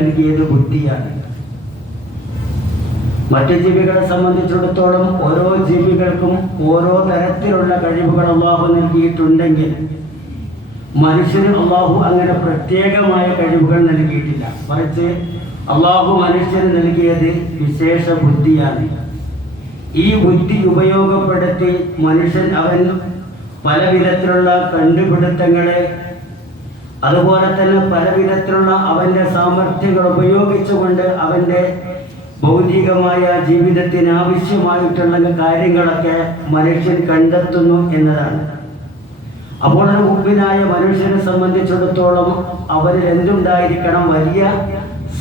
നൽകിയത് ബുദ്ധിയാണ്. മറ്റു ജീവികളെ സംബന്ധിച്ചിടത്തോളം ഓരോ ജീവികൾക്കും ഓരോ തരത്തിലുള്ള കഴിവുകൾ അള്ളാഹു നൽകിയിട്ടുണ്ടെങ്കിൽ മനുഷ്യന് അള്ളാഹു അങ്ങനെ പ്രത്യേകമായ കഴിവുകൾ നൽകിയിട്ടില്ല. മറിച്ച് അള്ളാഹു മനുഷ്യന് നൽകിയത് വിശേഷ ബുദ്ധിയാണ്. ഈ ബുദ്ധി ഉപയോഗപ്പെടുത്തി മനുഷ്യൻ അവൻ പല വിധത്തിലുള്ള കണ്ടുപിടുത്തങ്ങളെ, അതുപോലെ തന്നെ പല വിധത്തിലുള്ള അവൻ്റെ സാമർഥ്യങ്ങൾ ഉപയോഗിച്ചുകൊണ്ട് അവൻ്റെ ഭൗതികമായ ജീവിതത്തിന് ആവശ്യമായിട്ടുള്ള കാര്യങ്ങളൊക്കെ മനുഷ്യൻ കണ്ടെത്തുന്നു എന്നതാണ്. അപ്പോൾ ഒരു മുഅ്മിനായ മനുഷ്യനെ സംബന്ധിച്ചിടത്തോളം അവരിൽ എന്തുണ്ടായിരിക്കണം? വലിയ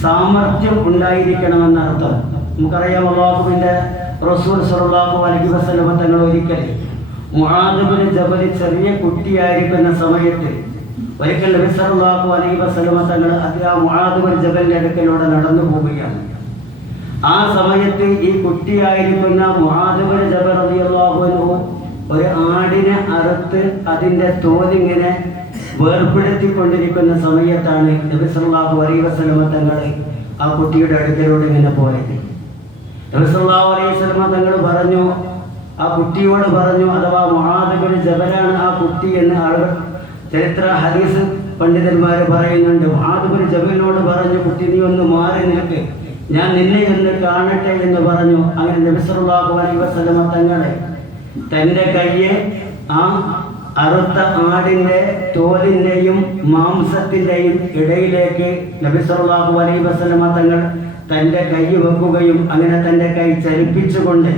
സാമർഥ്യം ഉണ്ടായിരിക്കണമെന്നർത്ഥം. നമുക്കറിയാം, അല്ലാഹുവിൻ്റെ റസൂൽ സ്വല്ലല്ലാഹു അലൈഹി വസല്ലം തങ്ങൾ ഒരിക്കൽ മുആദ് ബിൻ ജബൽ ചെറിയ കുട്ടിയായിരിക്കുന്ന സമയത്ത് ഒരിക്കൽ നബി സല്ലല്ലാഹു അലൈഹി വസല്ലം തങ്ങൾ മുആദ് ബിൻ ജബലിന്റെ അടുക്കലൂടെ നടന്നു പോവുകയാണ്. ആ സമയത്ത് ഈ കുട്ടിയായിരിക്കുന്ന മുആദ് ബിൻ ജബൽ റളിയല്ലാഹു അൻഹു ഒരു ആടിനെ അറുത്ത് അതിൻ്റെ തോലിങ്ങനെ വേർപെടുത്തിക്കൊണ്ടിരിക്കുന്ന സമയത്താണ് നബി സല്ലല്ലാഹു അലൈഹി വസല്ലം തങ്ങൾ ആ കുട്ടിയുടെ അടുക്കലൂടെ ഇങ്ങനെ പോയത്. നബി സല്ലല്ലാഹു അലൈഹി വസല്ലം തങ്ങൾ പറഞ്ഞു, ആ കുട്ടിയോട് പറഞ്ഞു, അഥവാ മുആദ് ബിൻ ജബലാണ് ആ കുട്ടി എന്ന് ആളുകൾ ചരിത്ര ഹദീസ് പണ്ഡിതന്മാർ പറയുന്നുണ്ട്. മുആദ് ബിൻ ജബലിനോട് പറഞ്ഞു, കുട്ടി നീ ഒന്ന് മാറി നിൽക്ക്, ഞാൻ നിന്നെ ഒന്ന് കാണട്ടെ എന്ന് പറഞ്ഞു. അങ്ങനെ നബി സല്ലല്ലാഹു അലൈഹി വസല്ലം തങ്ങളെ തൻ്റെ കയ്യെ ആ അറുത്ത ആടിൻ്റെ തോലിൻ്റെയും മാംസത്തിൻ്റെയും ഇടയിലേക്ക് നബി സല്ലല്ലാഹു അലൈഹി വസല്ലം തങ്ങൾ തൻ്റെ കൈ വെക്കുകയും അങ്ങനെ തൻ്റെ കൈ ചലിപ്പിച്ചുകൊണ്ട്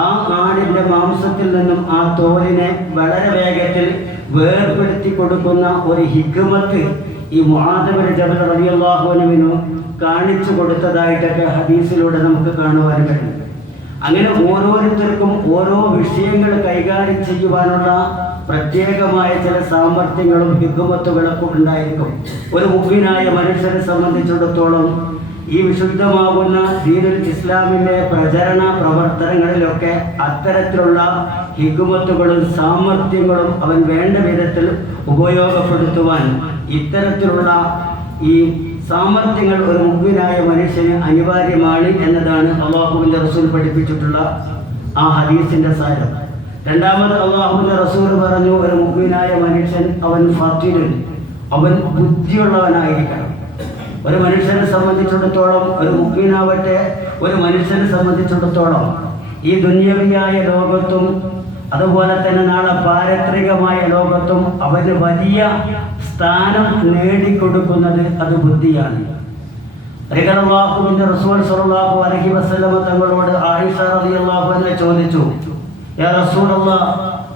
ആ ആടിൻ്റെ മാംസത്തിൽ നിന്നും ആ തോലിനെ വളരെ വേഗത്തിൽ വേർപെടുത്തി കൊടുക്കുന്ന ഒരു ഹിക്മത്ത് ഈ മുആദ് ബിൻ ജബൽ റളിയല്ലാഹു അൻഹു കാണിച്ചു കൊടുത്തതായിട്ടൊക്കെ ഹദീസിലൂടെ നമുക്ക് കാണുവാൻ കഴിയും. അങ്ങനെ ഓരോരുത്തർക്കും ഓരോ വിഷയങ്ങൾ കൈകാര്യം ചെയ്യുവാനുള്ള പ്രത്യേകമായ ചില സാമർഥ്യങ്ങളും ഹിക്മത്തുകളൊക്കെ ഉണ്ടായിരിക്കും. ഒരു മുഅ്മിനായ മനുഷ്യനെ സംബന്ധിച്ചിടത്തോളം ഈ വിശുദ്ധമാകുന്ന ദീനുൽ ഇസ്ലാമിൻ്റെ പ്രചരണ പ്രവർത്തനങ്ങളിലൊക്കെ അത്തരത്തിലുള്ള ഹിക്മത്തുകളും സാമർഥ്യങ്ങളും അവൻ വേണ്ട വിധത്തിൽ ഉപയോഗപ്പെടുത്തുവാൻ ഇത്തരത്തിലുള്ള ഈ സാമർഥ്യങ്ങൾ ഒരു മുഅ്മിനായ മനുഷ്യന് അനിവാര്യമാണ് എന്നതാണ് അല്ലാഹുവിൻ്റെ റസൂൽ പഠിപ്പിച്ചിട്ടുള്ള ആ ഹദീസിൻ്റെ സാരം. രണ്ടാമത് അല്ലാഹുവിൻ്റെ റസൂൽ പറഞ്ഞു, ഒരു മുഅ്മിനായ മനുഷ്യൻ അവൻ ഫാത്തിനുൻ, അവൻ ബുദ്ധിയുള്ളവനായിരിക്കണം. ഒരു മനുഷ്യനെ സംബന്ധിച്ചിടത്തോളം, ഒരു മുഅ്മിനാവട്ടെ ഒരു മനുഷ്യനെ സംബന്ധിച്ചിടത്തോളം ഈ ദുനിയവിയായ ലോകത്തും അതുപോലെ തന്നെ നാളെ പാരത്രികമായ ലോകത്തും അവന് വലിയ സ്ഥാനം നേടിക്കൊടുക്കുന്നത് അത് ബുദ്ധിയാണ്. അല്ലാഹുവിൻ്റെ റസൂൽ സ്വല്ലല്ലാഹു അലൈഹി വസല്ലം തങ്ങളോട് ആയിഷ റളിയല്ലാഹു അൻഹ ചോദിച്ചു, യാ റസൂലല്ലാഹ്,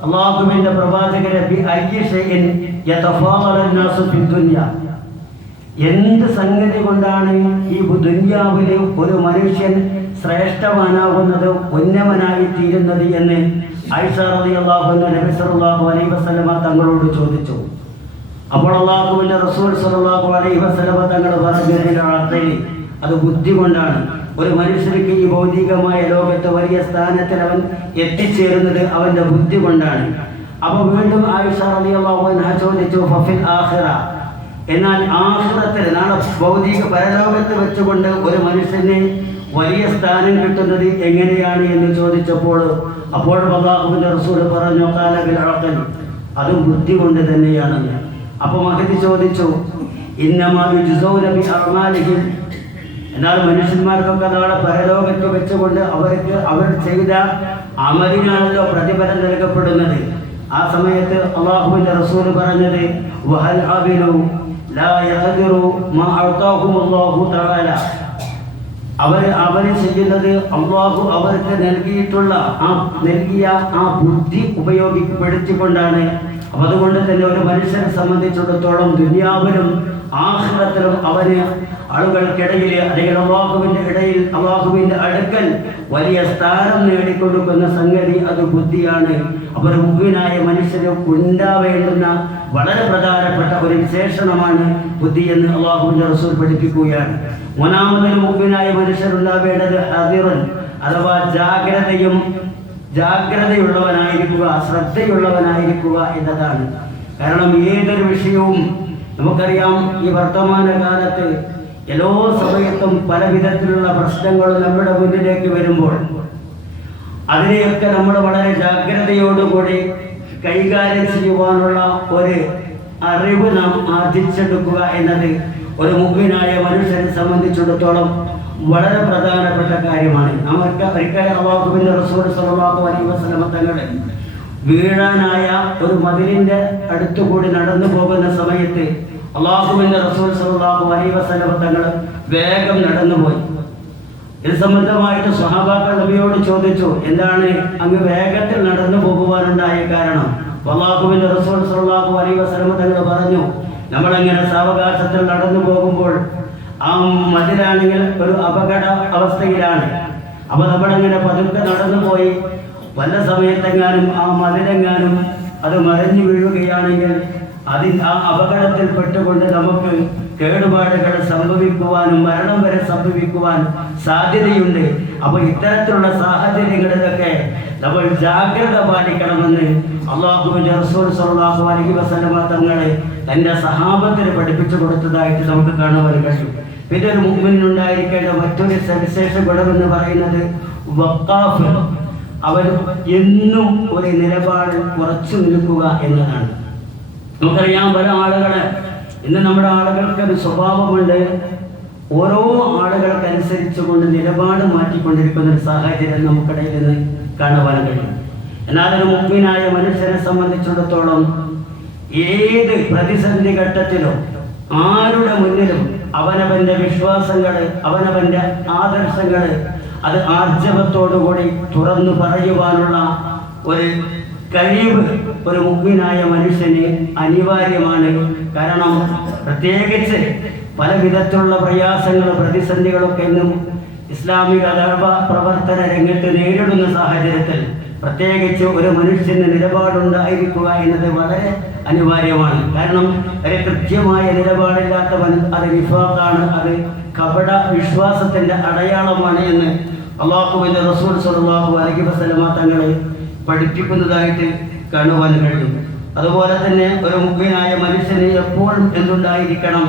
അല്ലാഹുവിൻ്റെ പ്രവാചകരെ, ബി അയ്യി ഷൈഇൻ യതഫാദലു അന്നാസു ഫി ദുനിയ, എന്ത് സംഗതി കൊണ്ടാണ് ഈ ദുനിയാവിൽ ഒരു മനുഷ്യൻ ശ്രേഷ്ഠവാനാകുന്നത്, ഉന്നമനായി തീരുന്നത് എന്ന് ആയിഷ റളിയല്ലാഹു അൻഹ നബി സല്ലല്ലാഹു അലൈഹി വസല്ലം തങ്ങളോട് ചോദിച്ചു. അപ്പോൾ അല്ലാഹുവിൻ്റെ റസൂൽ സ്വല്ലല്ലാഹു അലൈഹി വസല്ലം തങ്ങൾ പറഞ്ഞു, അത് ബുദ്ധി കൊണ്ടാണ്. ഒരു മനുഷ്യർക്ക് ഈ ഭൗതികമായ ലോകത്ത് വലിയ സ്ഥാനത്തിൽ അവൻ എത്തിച്ചേരുന്നത് അവൻ്റെ ബുദ്ധി കൊണ്ടാണ്. അപ്പോൾ വീണ്ടും ആയിഷ റളിയല്ലാഹു അൻഹ ചോദിച്ചു, ഫഫിൽ ആഖിറ, എന്നാൽ ആഖിറത്തിൽ നാളെ ഭൗതിക പരലോകത്ത് വെച്ചുകൊണ്ട് ഒരു മനുഷ്യന് വലിയ സ്ഥാനം കിട്ടുന്നത് എങ്ങനെയാണ് എന്ന് ചോദിച്ചപ്പോൾ അല്ലാഹുവിൻ്റെ റസൂൽ പറഞ്ഞു, ഖാല ബിൽ അഖൽ, അതും ബുദ്ധി കൊണ്ട് തന്നെയാണെന്ന്. അപ്പോൾ മഹദി ചോദിച്ചു, ഇന്നമാ യുജ്സൗന ബി അഅമാലിഹിം, എന്നാൽ മനുഷ്യന്മാർക്കൊക്കെ നാളെ പരലോകത്ത് വെച്ചുകൊണ്ട് അവർക്ക് അവർ ചെയ്ത അമലിനാണല്ലോ പ്രതിഫലം നൽകപ്പെടുന്നത്. ആ സമയത്ത് അല്ലാഹുവിൻ്റെ റസൂൽ പറഞ്ഞത്, വഹൽ അബിലു ലാ യഖദിറു മാ അഅതാഹുമുല്ലാഹു തആല, അവർ ചെയ്യുന്നത് അല്ലാഹു അവർക്ക് നൽകിയിട്ടുള്ള നൽകിയ ആ ബുദ്ധി ഉപയോഗപ്പെടുത്തിക്കൊണ്ടാണ്. അതുകൊണ്ട് തന്നെ ഒരു മനുഷ്യനെ സംബന്ധിച്ചിടത്തോളം ദുനിയാവിലും ആഖിറത്തിലും അവന് ആളുകൾക്കിടയിൽ അല്ലെങ്കിൽ അല്ലാഹുവിൻ്റെ ഇടയിൽ അല്ലാഹുവിൻ്റെ അടുക്കൽ വലിയ സ്ഥാനം നേടിക്കൊടുക്കുന്ന സംഗതി അത് ബുദ്ധിയാണ്. അവർ മുഅ്മിനായ മനുഷ്യന് ഉണ്ടാവേണ്ടുന്ന വളരെ പ്രധാനപ്പെട്ട ഒരു വിശേഷണമാണ് ബുദ്ധി എന്ന് അല്ലാഹുവിൻ്റെ റസൂൽ പഠിപ്പിക്കുകയാണ്. മൂന്നാമതൊരു മുഅ്മിനായ മനുഷ്യനുണ്ടാവേണ്ടത് ഹദിറുൻ, അഥവാ ജാഗ്രതയുള്ളവനായിരിക്കുക, ശ്രദ്ധയുള്ളവനായിരിക്കുക എന്നതാണ്. കാരണം ഏതൊരു വിഷയവും നമുക്കറിയാം, ഈ വർത്തമാന കാലത്ത് എല്ലാ സമയത്തും പല വിധത്തിലുള്ള പ്രശ്നങ്ങളും നമ്മുടെ മുന്നിലേക്ക് വരുമ്പോൾ അതിനെയൊക്കെ നമ്മൾ വളരെ ജാഗ്രതയോടുകൂടി കൈകാര്യം ചെയ്യുവാനുള്ള ഒരു അറിവ് നാം ആർജിച്ചെടുക്കുക എന്നത് ഒരു മുഅ്മിനായ മനുഷ്യനെ സംബന്ധിച്ചിടത്തോളം വളരെ പ്രധാനപ്പെട്ട കാര്യമാണ്. നമുക്ക് ഒരിക്കലും അല്ലാഹുവിന്റെ റസൂൽ സ്വല്ലല്ലാഹു അലൈഹി വസല്ലം തങ്ങൾ വീഴാനായ ഒരു മതിലിന്റെ അടുത്തുകൂടി നടന്നു പോകുന്ന സമയത്ത് അല്ലാഹുവിന്റെ റസൂൽ സ്വല്ലല്ലാഹു അലൈഹി വസല്ലം തങ്ങൾ വേഗം നടന്നുപോയി. ഇത് സംബന്ധമായിട്ട് സ്വഹാബാക്കൾ നബിയോട് ചോദിച്ചു, എന്താണ് അങ്ങ് വേഗത്തിൽ നടന്നു പോകുവാനുണ്ടായ കാരണം? അല്ലാഹുവിന്റെ റസൂൽ സ്വല്ലല്ലാഹു അലൈഹി വസല്ലം തങ്ങൾ പറഞ്ഞു, നമ്മളങ്ങനെ സാവകാശത്തിൽ നടന്നു പോകുമ്പോൾ ആ മതിലാണെങ്കിൽ ഒരു അപകട അവസ്ഥയിലാണ്. അപ്പൊ നമ്മളങ്ങനെ പതുക്കെ നടന്നു പോയി പല സമയത്തെങ്ങാനും ആ മതിലെങ്ങാനും അത് മറിഞ്ഞു വീഴുകയാണെങ്കിൽ ആ അപകടത്തിൽ പെട്ടുകൊണ്ട് നമുക്ക് കേടുപാടുകൾ സംഭവിക്കുവാനും മരണം വരെ സംഭവിക്കുവാൻ സാധ്യതയുണ്ട്. അപ്പൊ ഇത്തരത്തിലുള്ള സാഹചര്യങ്ങളിലൊക്കെ നമ്മൾ ജാഗ്രത പാലിക്കണമെന്ന് അല്ലാഹുവിന്റെ റസൂൽ സ്വല്ലല്ലാഹു അലൈഹി വസല്ലം തങ്ങൾ തന്റെ സഹാബത്തിന് പഠിപ്പിച്ചു കൊടുത്തതായിട്ട് നമുക്ക് കാണുവാൻ കഴിയും. പിന്നെ ഒരു മുഅ്മിനുണ്ടായിരിക്കേണ്ട മറ്റൊരു സവിശേഷ ഗുണമെന്ന് പറയുന്നത് വഖാഫ്, അവൻ എന്നും ഒരു നിലപാടിൽ ഉറച്ചു നിൽക്കുക എന്നതാണ്. നമുക്കറിയാം, പല ആളുകളെ ഇന്ന് നമ്മുടെ ആളുകൾക്ക് ഒരു സ്വഭാവമുണ്ട്, ഓരോ ആളുകൾക്കനുസരിച്ച് കൊണ്ട് നിലപാട് മാറ്റിക്കൊണ്ടിരിക്കുന്ന ഒരു സാഹചര്യം നമുക്കിടയിൽ നിന്ന് കാണുവാൻ കഴിയും. എന്നാൽ ഒരു മുഅ്മിനായ മനുഷ്യനെ സംബന്ധിച്ചിടത്തോളം ഏത് പ്രതിസന്ധി ഘട്ടത്തിലും ആരുടെ മുന്നിലും അവനവന്റെ വിശ്വാസങ്ങള്, അവനവന്റെ ആദർശങ്ങള് അത് ആർജവത്തോടുകൂടി തുറന്നു പറയുവാനുള്ള ഒരു കഴിവ് ഒരു മുഅ്മിനായ മനുഷ്യന് അനിവാര്യമാണ്. കാരണം പ്രത്യേകിച്ച് പല വിധത്തിലുള്ള പ്രയാസങ്ങളും പ്രതിസന്ധികളൊക്കെ എന്നും ഇസ്ലാമിക പ്രവർത്തന രംഗത്ത് നേരിടുന്ന സാഹചര്യത്തിൽ പ്രത്യേകിച്ച് ഒരു മനുഷ്യന് നിലപാടുണ്ടായിരിക്കുക എന്നത് വളരെ അനിവാര്യമാണ്. കാരണം ഒരു കൃത്യമായ നിലപാടില്ലാത്തവൻ അത് നിഫാഖാണ്, അത് കപട വിശ്വാസത്തിന്റെ അടയാളമാണ് എന്ന് അല്ലാഹുവിന്റെ റസൂൽ സ്വല്ലല്ലാഹു അലൈഹി വസല്ലം തങ്ങൾ പഠിപ്പിക്കുന്നതായിട്ട് കാണുവാൻ കഴിയും. അതുപോലെ തന്നെ ഒരു മുഅ്മിനായ മനുഷ്യന് എപ്പോഴും എന്തുണ്ടായിരിക്കണം?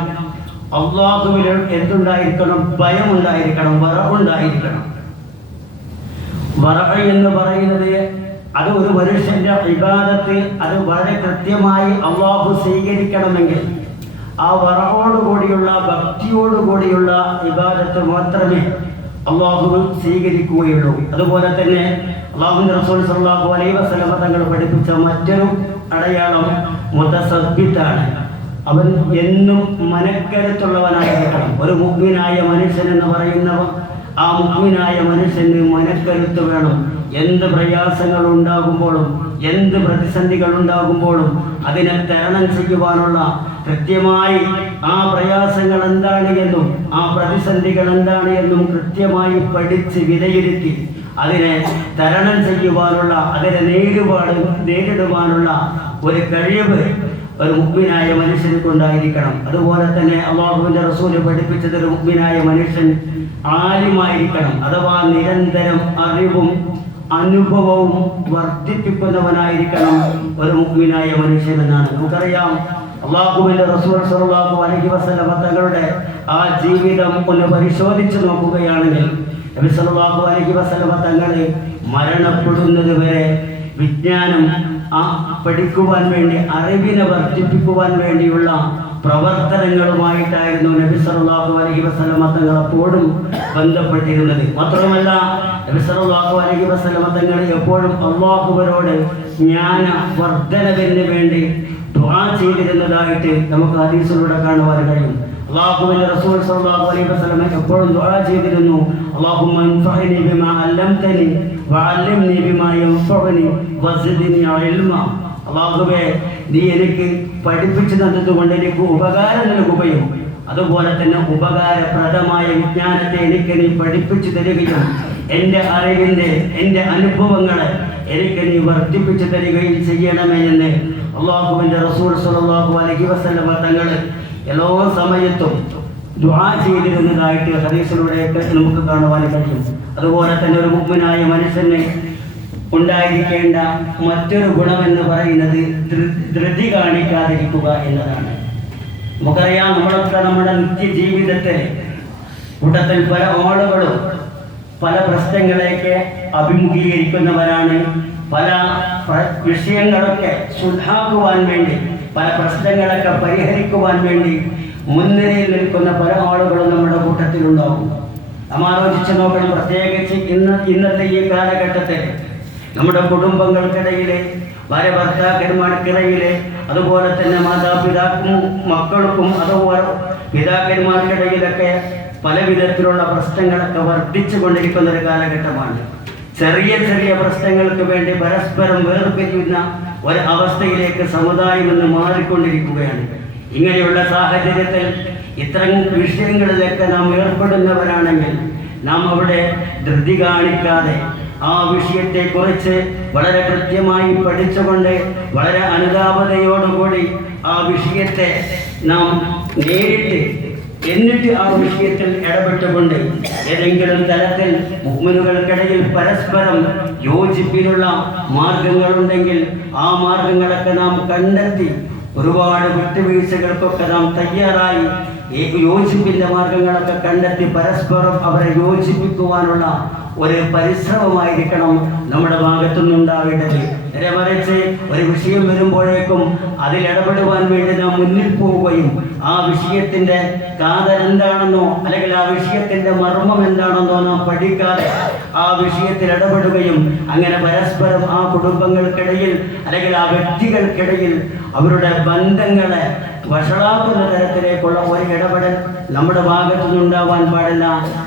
അല്ലാഹുവിൽ എന്തുണ്ടായിരിക്കണം? ഭയമുണ്ടായിരിക്കണം, വറഉണ്ടായിരിക്കണം. വറഅ എന്ന് പറയുന്നത് അത് ഒരു മനുഷ്യന്റെ ഇബാദത്ത് അത് വളരെ കൃത്യമായി അല്ലാഹു സ്വീകരിക്കണമെങ്കിൽ ആ വറഅോടുകൂടിയുള്ള ഭക്തിയോടുകൂടിയുള്ള ഇബാദത്ത് മാത്രമേ അല്ലാഹു സ്വീകരിക്കുകയുള്ളൂ. അതുപോലെ തന്നെ അല്ലാഹുവിന്റെ റസൂൽ സ്വല്ലല്ലാഹു അലൈഹി വസല്ലം തങ്ങൾ പഠിപ്പിച്ച മറ്റൊരു അടയാളം മുതസബ്ബിത്താണ്. അവൻ എന്നും മനക്കരുത്തുള്ളവനായിരിക്കണം. ഒരു മുഅ്മിനായ മനുഷ്യൻ എന്ന് പറയുന്നവ ആ മുഅ്മിനായ മനുഷ്യന് മനക്കരുത്ത് വേണം. എന്ത് പ്രയാസങ്ങൾ ഉണ്ടാകുമ്പോഴും എന്ത് പ്രതിസന്ധികൾ ഉണ്ടാകുമ്പോഴും അതിനെ തരണം ചെയ്യുവാനുള്ള കൃത്യമായി ആ പ്രയാസങ്ങൾ എന്താണ് എന്നും ആ പ്രതിസന്ധികൾ എന്താണ് എന്നും കൃത്യമായി പഠിച്ച് വിലയിരുത്തി അതിനെ തരണം ചെയ്യുവാനുള്ള, അതിനെ നേരിടുവാനുള്ള ഒരു കഴിവ് ഒരു മുഅ്മിനായ മനുഷ്യന് കൊണ്ടായിരിക്കണം. അതുപോലെ തന്നെ അല്ലാഹുവിന്റെ റസൂൽ പഠിപ്പിച്ചത് ഒരു മുഅ്മിനായ മനുഷ്യൻ ആലിമായിരിക്കണം, അഥവാ നിരന്തരം അറിവും അനുഭവവും വർദ്ധിപ്പിക്കുന്നവനായിരിക്കണം ഒരു മുഅ്മിനായ മനുഷ്യൻ എന്നാണ്. നമുക്കറിയാം, അല്ലാഹുവിന്റെ റസൂൽ സ്വല്ലല്ലാഹു അലൈഹി വസല്ലം തങ്ങളുടെ ആ ജീവിതം ഒന്ന് പരിശോധിച്ച് നോക്കുകയാണെങ്കിൽ നബി സല്ലല്ലാഹു അലൈഹി വസല്ലം തങ്ങൾ മരണപ്പെടുന്നത് വരെ വിജ്ഞാനം പഠിക്കുവാൻ വേണ്ടി, അറിവിനെ വർദ്ധിപ്പിക്കുവാൻ വേണ്ടിയുള്ള പ്രവർത്തനങ്ങളുമായിട്ടായിരുന്നു നബി സല്ലല്ലാഹു അലൈഹി വസല്ലം തങ്ങൾ എപ്പോഴും ബന്ധപ്പെട്ടിരുന്നത്. മാത്രമല്ല നബി സല്ലല്ലാഹു അലൈഹി വസല്ലം തങ്ങൾ എപ്പോഴും അല്ലാഹുവിനോട് ജ്ഞാന വർദ്ധനവിന് വേണ്ടി ദുആ ചെയ്തിരുന്നതായിട്ട് നമുക്ക് ഹദീസിലൂടെ കാണുവാൻ കഴിയും. അല്ലാഹുവിന്റെ റസൂൽ സ്വല്ലല്ലാഹു അലൈഹി വസല്ലം എപ്പോഴും ദുആ ചെയ്തിരുന്നു, അല്ലാഹുമ്മ ഇൻഫഅനി ബിമാ അല്ലംതനി വഅല്ലിംനി ബിമാ യൻഫഉനി വസിദ്നി ഇൽമ. അല്ലാഹുവേ, നീ എനിക്ക് പഠിപ്പിച്ചു തന്നതുകൊണ്ട് എനിക്ക് ഉപകാരം നൽകുകയും അതുപോലെ തന്നെ ഉപകാരപ്രദമായ വിജ്ഞാനത്തെ എനിക്ക് നീ പഠിപ്പിച്ചു തരികയും എൻ്റെ അറിവിൻ്റെ, എൻ്റെ അനുഭവങ്ങളെ എനിക്ക് നീ വർദ്ധിപ്പിച്ചു തരികയും ചെയ്യണമേ എന്ന് അല്ലാഹുവിന്റെ റസൂൽ സ്വല്ലല്ലാഹു അലൈഹി വസല്ലം തങ്ങൾ എല്ലാ സമയത്തും ദുആ ചെയ്തിരുന്നതായിട്ട് ഹദീസിലൂടെയൊക്കെ നമുക്ക് കാണുവാൻ കഴിയും. അതുപോലെ തന്നെ ഒരു മുഅ്മിനായ മനുഷ്യന് ഉണ്ടായിരിക്കേണ്ട മറ്റൊരു ഗുണമെന്ന് പറയുന്നത് ധൃതി കാണിക്കാതിരിക്കുക എന്നതാണ്. നമുക്കറിയാം, നമ്മളൊക്കെ നമ്മുടെ നിത്യജീവിതത്തെ കൂട്ടത്തിൽ പല ആളുകളും പല പ്രശ്നങ്ങളെയൊക്കെ അഭിമുഖീകരിക്കുന്നവരാണ്. പല വിഷയങ്ങളൊക്കെ സുധാക്കുവാൻ വേണ്ടി, പല പ്രശ്നങ്ങളൊക്കെ പരിഹരിക്കുവാൻ വേണ്ടി മുൻനിരയിൽ നിൽക്കുന്ന പല ആളുകളും നമ്മുടെ കൂട്ടത്തിലുണ്ടാകും. നാം ആലോചിച്ച് നോക്കണം. പ്രത്യേകിച്ച് ഇന്നത്തെ ഈ കാലഘട്ടത്തിൽ നമ്മുടെ കുടുംബങ്ങൾക്കിടയിൽ, ഭാര്യ ഭർത്താക്കന്മാർക്കിടയിൽ, അതുപോലെ തന്നെ മാതാപിതാക്കും മക്കൾക്കും, അതുപോലെ പിതാക്കന്മാർക്കിടയിലൊക്കെ പല വിധത്തിലുള്ള പ്രശ്നങ്ങളൊക്കെ വർദ്ധിച്ചു കൊണ്ടിരിക്കുന്ന ഒരു കാലഘട്ടമാണ്. ചെറിയ ചെറിയ പ്രശ്നങ്ങൾക്ക് വേണ്ടി പരസ്പരം വേർപിരിയുന്ന ഒരു അവസ്ഥയിലേക്ക് സമുദായം ഇന്ന് മാറിക്കൊണ്ടിരിക്കുകയാണ്. ഇങ്ങനെയുള്ള സാഹചര്യത്തിൽ ഇത്തരം വിഷയങ്ങളിലൊക്കെ നാം ഏർപ്പെടുന്നവരാണെങ്കിൽ നാം അവിടെ ധൃതി കാണിക്കാതെ ആ വിഷയത്തെക്കുറിച്ച് വളരെ കൃത്യമായി പഠിച്ചുകൊണ്ട് വളരെ അനുതാപതയോടുകൂടി ആ വിഷയത്തെ നാം നേരിട്ട് എന്നിട്ട് ആ വിഷയത്തിൽ ഇടപെട്ടുകൊണ്ട് ഏതെങ്കിലും തരത്തിൽ മുഅ്മിനുകൾക്കിടയിൽ പരസ്പരം യോജിപ്പിനുള്ള മാർഗങ്ങളുണ്ടെങ്കിൽ ആ മാർഗങ്ങളൊക്കെ നാം കണ്ടെത്തി ഒരുപാട് വിട്ടുവീഴ്ചകൾക്കൊക്കെ നാം തയ്യാറായി യോജിപ്പിൻ്റെ മാർഗങ്ങളൊക്കെ കണ്ടെത്തി പരസ്പരം അവരെ യോജിപ്പിക്കുവാനുള്ള ഒരു പരിശ്രമമായിരിക്കണം നമ്മുടെ ഭാഗത്തുനിന്നുണ്ടാവേണ്ടത്. നേരെ മറിച്ച് ഒരു വിഷയം വരുമ്പോഴേക്കും അതിലിടപെടുവാൻ വേണ്ടി നാം മുന്നിൽ പോവുകയും ആ വിഷയത്തിൻ്റെ കാതൽ എന്താണെന്നോ അല്ലെങ്കിൽ ആ വിഷയത്തിൻ്റെ മർമ്മം എന്താണെന്നോ നാം പഠിക്കാതെ ആ വിഷയത്തിൽ ഇടപെടുകയും അങ്ങനെ പരസ്പരം ആ കുടുംബങ്ങൾക്കിടയിൽ അല്ലെങ്കിൽ ആ വ്യക്തികൾക്കിടയിൽ അവരുടെ ബന്ധങ്ങളെ വഷളാക്കുന്ന തരത്തിലേക്കുള്ള ഒരു ഇടപെടൽ നമ്മുടെ ഭാഗത്തുനിന്നുണ്ടാവാൻ പാടില്ല.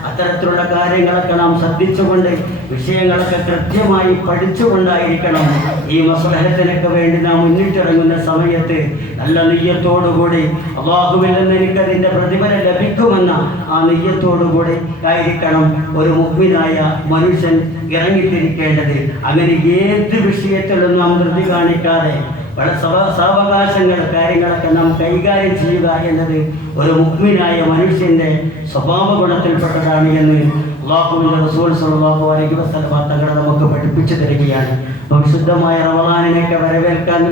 അത്തരത്തിലുള്ള കാര്യങ്ങളൊക്കെ നാം ശ്രദ്ധിച്ചുകൊണ്ട് വിഷയങ്ങളൊക്കെ കൃത്യമായി പഠിച്ചുകൊണ്ടായിരിക്കണം ഈ മസ്ലഹത്തിനൊക്കെ വേണ്ടി നാം മുന്നിട്ടിറങ്ങുന്ന സമയത്ത് നല്ല നെയ്യത്തോടുകൂടി അല്ലാഹുവിൽ നിന്ന് എനിക്കതിൻ്റെ പ്രതിഫലം ലഭിക്കുമെന്ന ആ നെയ്യത്തോടുകൂടി ആയിരിക്കണം ഒരു മുഅ്മിനായ മനുഷ്യൻ ഇറങ്ങിത്തിരിക്കേണ്ടത്. അങ്ങനെ ഏത് വിഷയത്തിലും നാം ധൃതി കാണിക്കാതെ വളരെ സാവകാശങ്ങൾ കാര്യങ്ങളൊക്കെ നാം കൈകാര്യം ചെയ്യുക എന്നത് ഒരു മുഅ്മിനായ മനുഷ്യൻ്റെ സ്വഭാവ ഗുണത്തിൽപ്പെട്ടതാണ് എന്ന് അല്ലാഹുവിൻ്റെ റസൂൽ സ്വല്ലല്ലാഹു അലൈഹി വസല്ലം തങ്ങൾ നമുക്ക് പഠിപ്പിച്ചു തരികയാണ്. വിശുദ്ധമായ റമളാനിനെയൊക്കെ വരവേൽക്കാൻ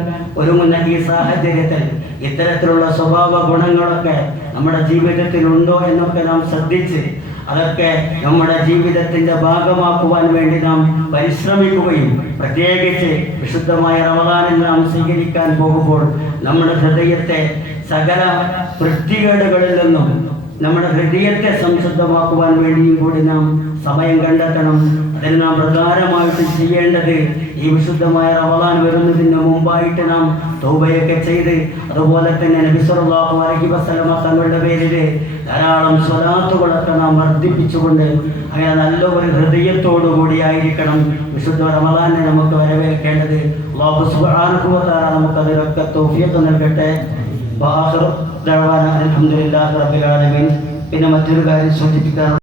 ഒരുങ്ങുന്ന ഈ സാഹചര്യത്തിൽ ഇത്തരത്തിലുള്ള സ്വഭാവ ഗുണങ്ങളൊക്കെ നമ്മുടെ ജീവിതത്തിൽ ഉണ്ടോ എന്നൊക്കെ നാം ശ്രദ്ധിച്ച് അതൊക്കെ നമ്മുടെ ജീവിതത്തിൻ്റെ ഭാഗമാക്കുവാൻ വേണ്ടി നാം പരിശ്രമിക്കുകയും പ്രത്യേകിച്ച് വിശുദ്ധമായ റമളാനിൽ നാം സ്വീകരിക്കാൻ പോകുമ്പോൾ നമ്മുടെ ഹൃദയത്തെ സകല വൃത്തികേടുകളിൽ നിന്നും നമ്മുടെ ഹൃദയത്തെ സംശുദ്ധമാക്കുവാൻ വേണ്ടിയും കൂടി നാം സമയം കണ്ടെത്തണം. അതിന് നാം പ്രധാനമായിട്ട് ചെയ്യേണ്ടത് ഈ വിശുദ്ധമായ റമളാൻ വരുന്നതിന് മുമ്പായിട്ട് നാം തൗബയൊക്കെ ചെയ്ത് അതുപോലെ തന്നെ നബി സല്ലല്ലാഹു അലൈഹി വസല്ലം തങ്ങളുടെ പേരിൽ ധാരാളം സ്വലാത്തുകളൊക്കെ നാം വർദ്ധിപ്പിച്ചുകൊണ്ട് അങ്ങനെ നല്ല ഒരു ഹൃദയത്തോടു കൂടിയായിരിക്കണം വിശുദ്ധ റമളാനെ നമുക്ക് വരവേൽക്കേണ്ടത്. അല്ലാഹു സുബ്ഹാനഹു വ തആല നമുക്ക് അതിനൊക്കെ തൗഫീഖ് നൽകട്ടെ. അൽഹംദുലില്ലാഹി റബ്ബിൽ ആലമീൻ. പിന്നെ മറ്റൊരു കാര്യം സൂചിപ്പിക്കാറുണ്ട്.